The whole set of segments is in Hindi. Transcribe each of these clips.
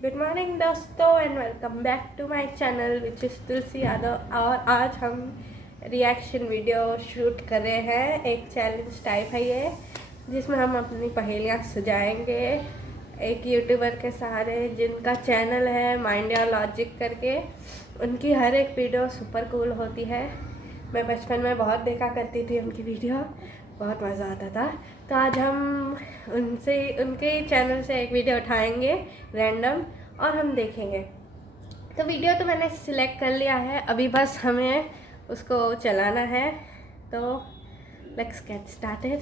गुड मॉर्निंग दोस्तों and welcome back to my channel which is Tulsi Yadav. और आज हम रिएक्शन वीडियो शूट कर रहे हैं। एक चैलेंज टाइप है ये, जिसमें हम अपनी पहेलियाँ सुझाएंगे एक यूट्यूबर के सहारे जिनका चैनल है माइंड या लॉजिक करके। उनकी हर एक वीडियो सुपर कूल होती है। मैं बचपन में बहुत देखा करती थी उनकी वीडियो, बहुत मज़ा आता था। तो आज हम उनके चैनल से एक वीडियो उठाएंगे रैंडम और हम देखेंगे। तो वीडियो तो मैंने सिलेक्ट कर लिया है, अभी बस हमें उसको चलाना है। तो लेट्स गेट स्टार्टेड।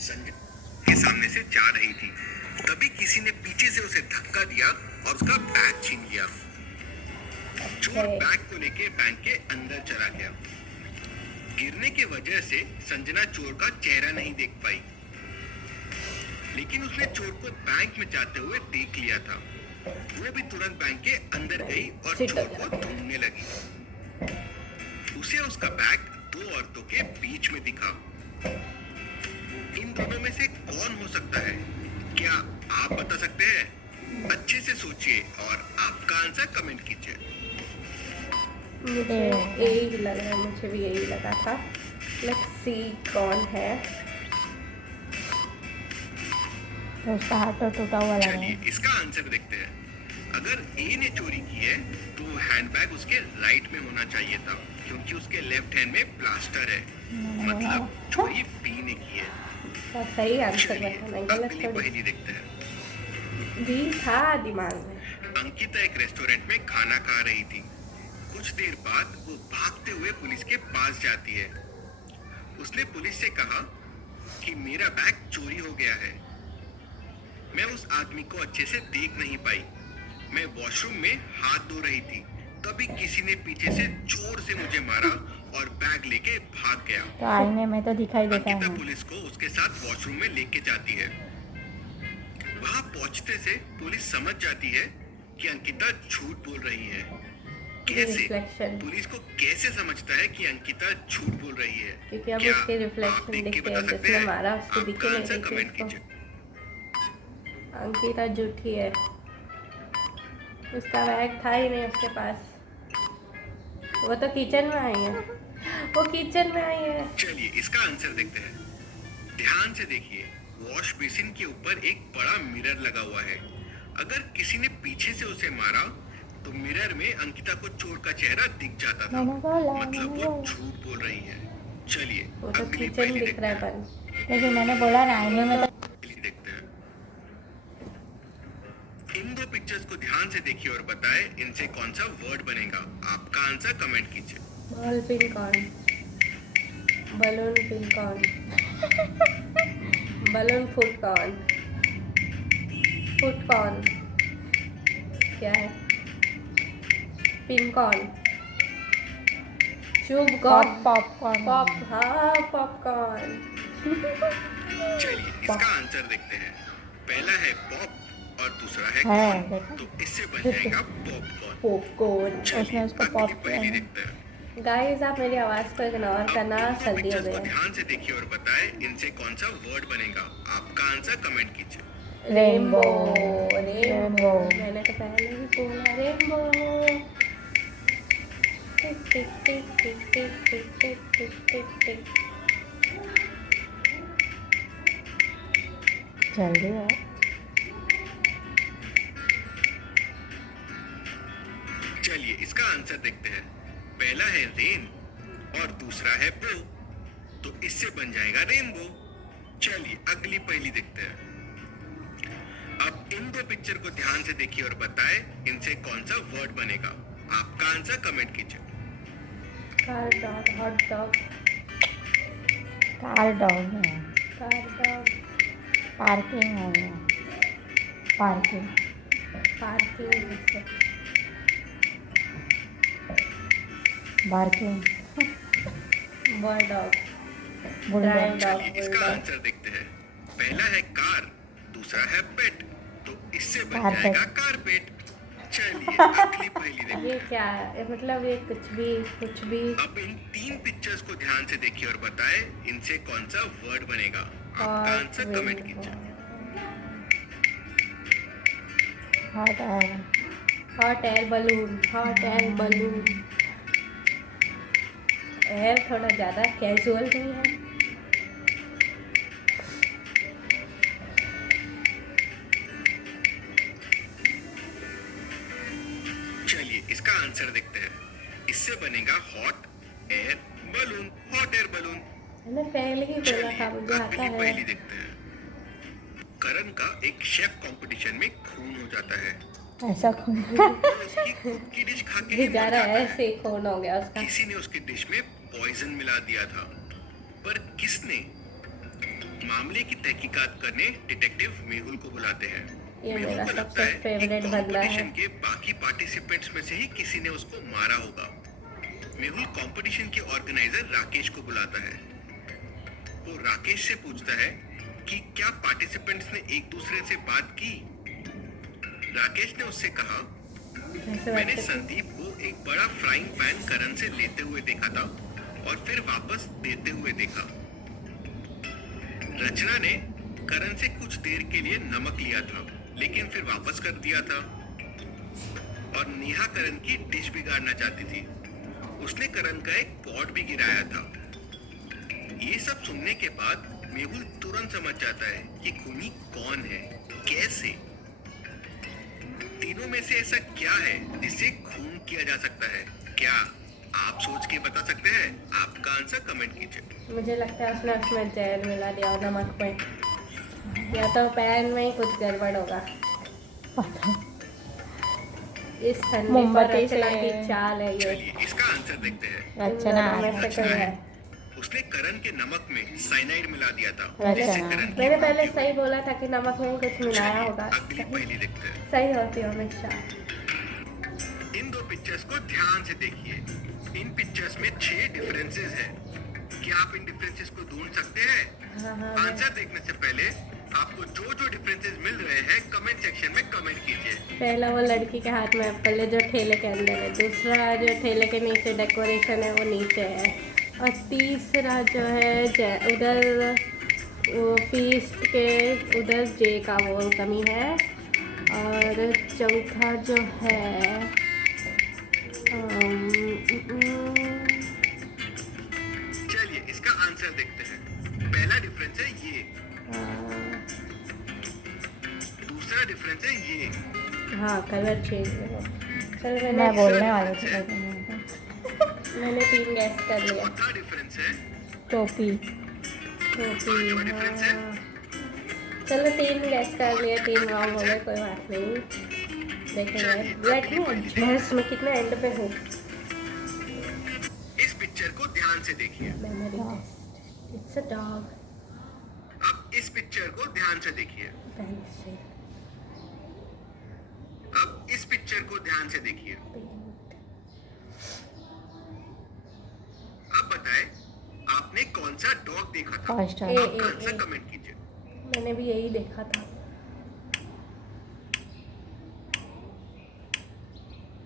संजय के सामने से जा रही थी, तभी किसी ने पीछे से उसे धक्का दिया और उसका बैग छीन लिया। चोर बैग को लेके बैंक के अंदर चला गया। गिरने की वजह से संजना चोर का चेहरा नहीं देख पाई, लेकिन उसने चोर को बैंक में जाते हुए देख लिया था। वो भी तुरंत बैंक के अंदर गई और चोर को ढूंढने लगी। उसे उसका बैग दो औरतों के बीच में दिखा। इन दोनों में से कौन हो सकता है? क्या आप बता सकते हैं? अच्छे से सोचिए और आपका आंसर कमेंट कीजिए। मुझे यही लग रहा है, मुझे भी यही लगा था। लेट्स सी कौन है। तो उसका हाथ तो टूटा हुआ लग रहा चलिए है। इसका आंसर देखते हैं। अगर ए ने चोरी की है तो हैंडबैग उसके राइट में होना चाहिए था, क्योंकि उसके लेफ्ट हैंड में प्लास्टर है। मतलब चोरी बी ने की है। और सही आंसर चलिए बताना, गलत अगली थोड़ी। पहेली देखते हैं। भी था दिमाग में। अंकिता एक रेस्टोरेंट में खाना खा रही थी। कुछ देर बाद वो भागते हुए पुलिस के पास जाती है। उसने पुलिस से कहा कि मेरा बैग चोरी हो गया है। मैं उस आदमी को अच्छे से देख नहीं पाई। मैं वॉशरूम में हाथ धो रही थी, तभी किसी ने पीछे से जोर से मुझे मारा और बैग लेके भाग गया। तो आईने में तो दिखाई देता अंकिता है। पुलिस को उसके साथ वॉशरूम में लेके जाती है। वहां पहुंचते से पुलिस समझ जाती है कि अंकिता झूठ बोल रही है। कैसे? रिफ्लेक्शन, पुलिस को कैसे समझता है कि अंकिता झूठ बोल रही है? क्योंकि अब क्या उसके आप रिफ्लेक्शन देख के दिखते बता हैं। सकते जिसने हैं? मारा उसको दिखे आपका नहीं आंसर रही थी कमेंट उसको। कीजिए। अंकिता झूठी है, उसका बैग था ही नहीं उसके पास। वो तो किचन में आई है, वो किचन में आई है। चलिए इसका आंसर देखते हैं। ध्यान से देखिए, वॉश बेसिन के ऊपर एक बड़ा मिरर लगा हुआ है। अगर किसी ने पीछे से उसे मारा तो मिरर में अंकिता को चोर का चेहरा दिख जाता था। मतलब वो झूठ बोल रही है। चलिए वो तो अगली किचन पहेली दिख रहा देखते है हैं। पर। लेकिन मैंने बोला ना आईने में तो पहेली देखते हैं। इन दो पिक्चर्स को ध्यान से देखिए और बताएं इनसे कौन सा वर्ड बनेगा। आपका आंसर कमेंट कीजिए। बॉल पिन कौन? बलून पिन कौन? बलून फुट कौन? फुट कौन क्या है? पिन कौन? शुभ कौन? पॉपकॉर्न। पॉप, हाँ पॉपकॉर्न। चलिए इसका आंसर देखते हैं। पहला है पॉप और दूसरा है है, कॉर्न, देखा? तो इससे बन जाएगा पॉपकॉर्न। पॉपकॉर्न। चलिए उसने उसको अगली पॉप किया पहेली है। देखते हैं। गाइस आप मेरी आवाज़ को इग्नोर अब करना, इन दो सर्दी हो पिक्चर्स गई को है। ध्यान से देखिए और बताएं इनसे कौन सा वर्ड बनेगा। आपका आंसर कमेंट कीजिए। रेनबो। रेनबो। मैंने तो पहले ही बोला रेनबो। टिक टिक टिक टिक टिक टिक टिक टिक टिक टिक। जल्दी है। चलिए इसका आंसर देखते हैं। पहला है रेन और दूसरा है ब्लो, तो इससे बन जाएगा रेनबो। चलिए अगली पहेली देखते हैं। अब इन दो पिक्चर को ध्यान से देखिए और बताएं इनसे कौन सा वर्ड बनेगा। आपका आंसर कमेंट कीजिए। Car dog, hot dog. Car dog है। Car dog. पार्किंग हो गया। Parking. Parking. Barking. Boy dog. Bulldog. Drive dog, चलिए इसका बुलडॉग। आंसर देखते हैं। पहला है कार, दूसरा है पेट, तो इससे बन कारपेट। जाएगा कारपेट। चलिए अगली पहेली देखते ये हैं। क्या है? मतलब ये कुछ भी कुछ भी। अब इन तीन पिक्चर्स को ध्यान से देखिए और बताएं इनसे कौन सा वर्ड बनेगा। आपका हॉट आंसर विंड कमेंट कीजिए। Hot air hot air balloon, hot air balloon. Air थोड़ा ज़्यादा कैजुअल नहीं है? चलिए इसका आंसर देखते हैं। इससे बनेगा hot air balloon, hot air balloon. मैंने पहले ही बोला चलिए था, मुझे आता अगली है। पहेली देखते हैं। करण का एक शेफ कंपटीशन में खून हो जाता है। ऐसा खून वो उसकी खुद की डिश खा के ही मर बेचारा जाता है। ऐसे ही खून हो गया उसका। किसी ने उसकी डिश में पॉइजन मिला दिया था, पर किसने? मामले की तहकीकात करने डिटेक्टिव मेहुल को बुलाते हैं। ये मेहुल मेरा को लगता सबसे है कि फेवरेट बंदा है। कंपटीशन के बाकी पार्टिसिपेंट्स में से ही किसी ने उसको मारा होगा। मेहुल कंपटीशन के ऑर्गेनाइजर राकेश को बुलाता है। वो राकेश से पूछता है कि क्या पार्टिसिपेंट्स ने एक दूसरे से बात की। राकेश ने उससे कहा, ऐसे मैंने बात करते संदीप को एक बड़ा फ्राइंग पैन करण से लेते हुए देखा था और फिर वापस देते हुए देखा। रचना ने करण से कुछ देर के लिए नमक लिया था, लेकिन फिर वापस कर दिया था। और नेहा करण की डिश बिगाड़ना चाहती थी। उसने करण का एक पॉट भी गिराया था। ये सब सुनने के बाद मेहुल तुरंत समझ जाता है कि खूनी कौन है, कैसे। तीनों में से ऐसा क्या है जिससे खून किया जा सकता है? क्या आप सोच के बता सकते हैं? आपका आंसर कमेंट कीजिए। मुझे लगता है उसने उसमें जहर मिला दिया और नमक में, या तो पैन में ही कुछ गड़बड़ होगा। पता इस संदीप और मोमबत्ती से- रचना की चाल है ये। चलिए इसका आंसर देखते हैं। इन रचना दोनों में से कोई है। उसने करण के नमक में साइनाइड मिला दिया था, रचना। जिससे करण की मैंने पहले मृत्यु सही बोला था कि नमक में कुछ मिलाया चलिए, होगा। अगली पहेली देखते हैं। सही होती है हमेशा। इन दो पिक्चर्स को ध्यान से देखिए। इन पिक्चर्स में 6 डिफरेंसेस हैं। क्या आप इन डिफरेंसेस को ढूंढ सकते हैं? हाँ हाँ, आंसर देखने से पहले आपको जो जो डिफरेंसेस मिल रहे हैं कमेंट सेक्शन में कमेंट कीजिए। पहला वो लड़की के हाथ में एप्पल है जो ठेले के अंदर है। दूसरा जो ठेले के नीचे डेकोरेशन है वो नीचे है। और तीसरा जो है उधर वो फीस्ट के उधर जे का वो कमी है। और चौथा जो है चलिए इसका आंसर देखते हैं। पहला डिफरेंस है ये, दूसरा डिफरेंस है ये, हाँ कलर चेंज है। चल मैं बोलने वाली थी लेकिन मैंने 3 गैस कर लिया। चौथा डिफरेंस है, टोपी पांचवा डिफरेंस है, चलो 3 गैस कर लिए, 3 रॉन्ग हो गए, कोई बात नहीं। देखेंगे लेट मी एडजस्ट, मैं कितना एंड पे हूँ। इस पिक्चर को ध्यान से देखिए। Memory test, it's a dog. अब इस पिक्चर को ध्यान से देखिए। पेंसिल, अब इस पिक्चर को ध्यान से देखिए। अब बताएं आपने कौन सा डॉग देखा था? फर्स्ट ए, आपका ए, आंसर ए। कमेंट कीजिए। मैंने भी यही देखा था।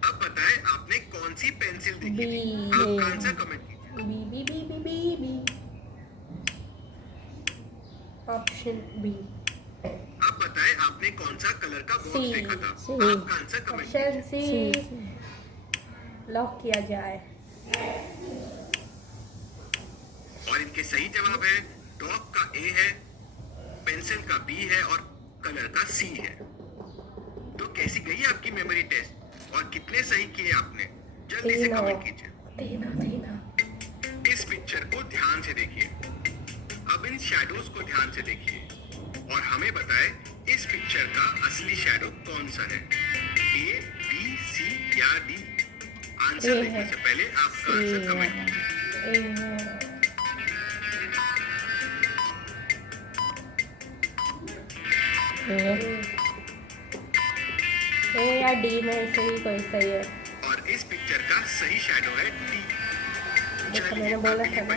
अब बताएं आपने कौन सी पेंसिल देखी थी? बी। आपका आंसर कमेंट कीजिए। B B B B B B, option B. अब बताएं आपने कौन सा कलर का बॉक्स सी, देखा था? सी। आपका आंसर कमेंट ऑप्शन कीजिए। सी लॉक किया जाए। और इनके सही जवाब है डॉग का ए है, पेंसिल का बी है और कलर का सी है। तो कैसी गई आपकी मेमोरी टेस्ट और कितने सही किए आपने? जल्दी से कमेंट कीजिए। तीनों इस पिक्चर को ध्यान से देखिए। अब इन शैडोज को ध्यान से देखिए और हमें बताएं इस पिक्चर का असली शैडो कौन सा है? ए, बी, सी या डी? आंसर ए देखने है। से पहले आपका आंसर कमेंट कीजिए। ए या डी में से ही कोई सही है। और इस पिक्चर का सही शैडो है डी। देखो मैंने बोला था ना।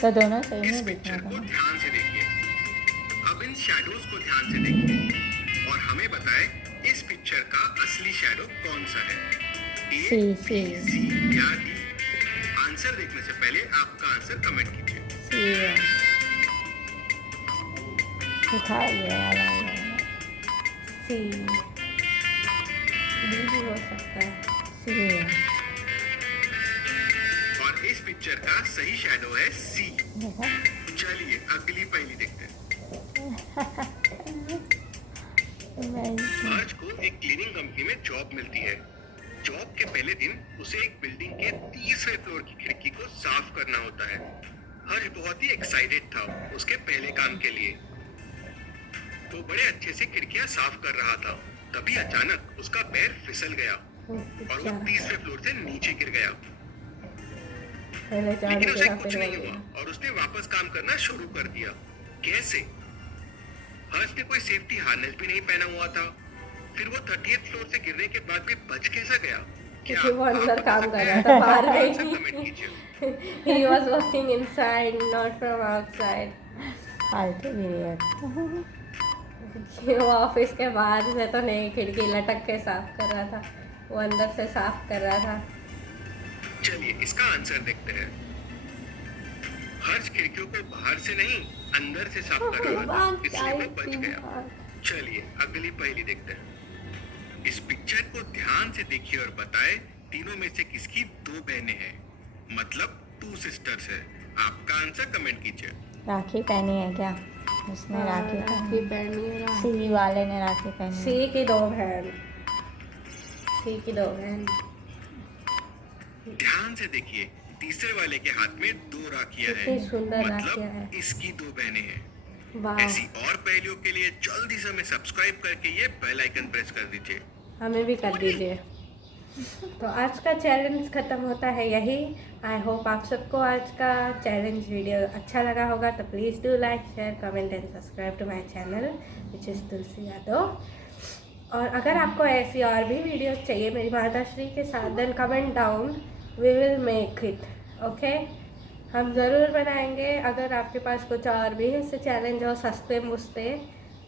तो दोनों सही इस में दिख पिक्चर रहा को था। ध्यान से देखिए। अब इन शैडोज को ध्यान से देखिए और हमें बताएं इस पिक्चर का असली शैडो कौन सा है? ए, सी, बी, सी। सी या डी? आंसर देखने से पहले आपका आंसर कमेंट कीजिए। सी है। दिखा ये वाला सी, डी भी हो सकता है। सी है। और इस पिक्चर का सही शैडो है सी। देखा? चलिए अगली पहेली देखते हैं। हर्ष को एक क्लीनिंग कंपनी में जॉब मिलती है। जॉब के पहले दिन उसे एक बिल्डिंग के 30वें फ्लोर की खिड़की को साफ करना होता है। हर्ष बहुत ही एक्साइटेड था उसके पहले काम के लिए। वो बड़े अच्छे से खिड़कियां साफ कर रहा था, तभी अचानक उसका पैर फिसल गया और वो 30वें फ्लोर से नीचे गिर गया। लेकिन उसे कुछ नहीं हुआ और उसने वापस काम करना शुरू कर दिया। कैसे? हर्ष ने कोई सेफ्टी हार्नेस भी नहीं पहना हुआ था। फिर वो 30th फ्लोर से गिरने के बाद भी बच कैसा गया? क्योंकि वो अंदर काम कर रहा था, बाहर नहीं। कमेंट कीजिए। He was working inside, not from outside. फालतू गिरी वो ऑफिस के बाहर से तो नहीं, खिड़की लटक के साफ कर रहा था, वो अंदर से साफ कर रहा था। चलिए इसका आंसर देखते हैं। हर्ष खिड़कियों को बाहर से नहीं अंदर से साफ कर रहा था, इसलिए वो बच गया। चलिए अगली पहेली देखते हैं। इस पिक्चर को ध्यान से देखिए और बताएं तीनों में से किसकी दो बहनें हैं, मतलब 2 सिस्टर्स है। आपका आंसर कमेंट कीजिए। राखी पहनी है क्या? उसने राखी राखी पहनी। पहनी है। सी वाले ने राखी पहनी है। सी की दो बहन, सी की दो बहन। ध्यान से देखिए, तीसरे वाले के हाथ में 2 राखियां हैं, कितनी सुंदर राखियां हैं। मतलब इसकी 2 बहनें हैं। वाह, ऐसी और पहेलियों के लिए जल्दी से हमें सब्सक्राइब करके ये बेल आइकन प्रेस कर दीजिए। हमें भी कर दीजिए। तो आज का चैलेंज ख़त्म होता है यही। आई होप आप सबको आज का चैलेंज वीडियो अच्छा लगा होगा, तो please do like, share, comment and subscribe to my channel which is Tulsi Yadav. और अगर आपको ऐसी और भी वीडियोस चाहिए मेरी माताश्री के साथ, then comment down, we will make it. Okay, हम ज़रूर बनाएंगे। अगर आपके पास कुछ और भी ऐसे चैलेंज हो सस्ते मुस्ते,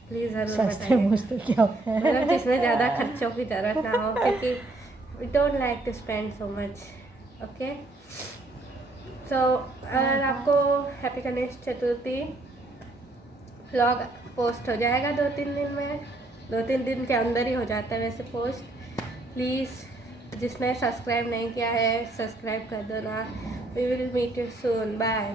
प्लीज़ ज़रूर सस्ते बताइए। मुझते क्या है? मतलब जिसमें ज़्यादा खर्चों की ज़रूरत ना हो, क्योंकि we don't like to spend so much. Okay, so अगर आपको happy Ganesh Chaturthi vlog post हो जाएगा 2-3 दिन में, 2-3 दिन के अंदर ही हो जाता है वैसे पोस्ट। प्लीज़ जिसने सब्सक्राइब नहीं किया है सब्सक्राइब कर दो ना। We will meet you soon, bye.